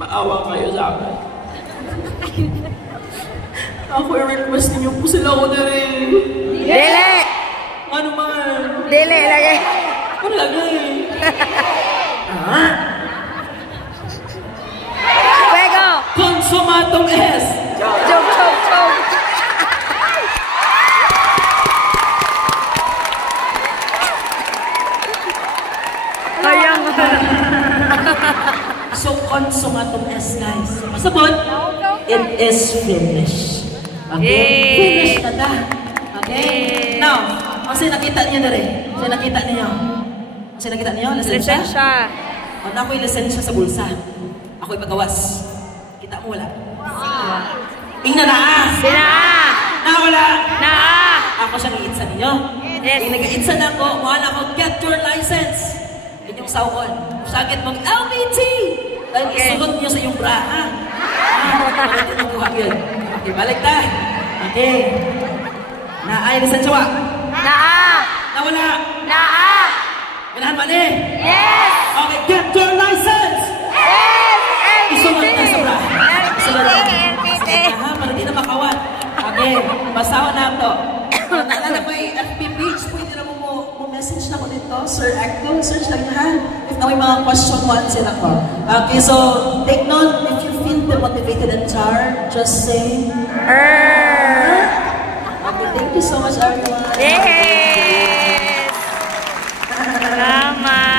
Maawa kayo sa akin. Ako i-request ninyo po sila ko na rin. Dili! Ano man? Dili, lagi. Ano lagi? Ha? Fuego! Consumatong S! Chog, chog, chog! Ayang So, consumatong S, guys. Pasabot? It is finished. Okay? Finished na ta. Okay? Now, kasi nakita niyo na rin. Kasi nakita niyo. Kasi nakita niyo? Lisensya? O, na ako'y lisensya sa bulsa. Ako'y pagawas. Kita mo wala? Tingnan na ah! Sina! Na wala! Na! Ako siyang iitsa ninyo. Yes. Nag-iitsa na ako. Mga ako, get your license. Inyong sawon. Sagit mong LBT! Dahil isulot niyo sa iyong bra, ha? Bakit nakuha yun? Okay, balik ta. Okay. Naay, lisensya wa? Naa! Nawala? Naa! Ganahan ba ni? Yes! Okay, get your license! Yes! Isulot na sa bra. Isulot na. LPT! Ha, para di na makawat. Okay, basawan na ito. Naalala ko yung FB page, pwede na mo message na ko dito, Sir Ecto, search lang niya ha. If na may mga question mo, answer ako. Okay, so, take note, if you feel demotivated and tired, just say, Okay, thank you so much everyone. Yes! Salamat!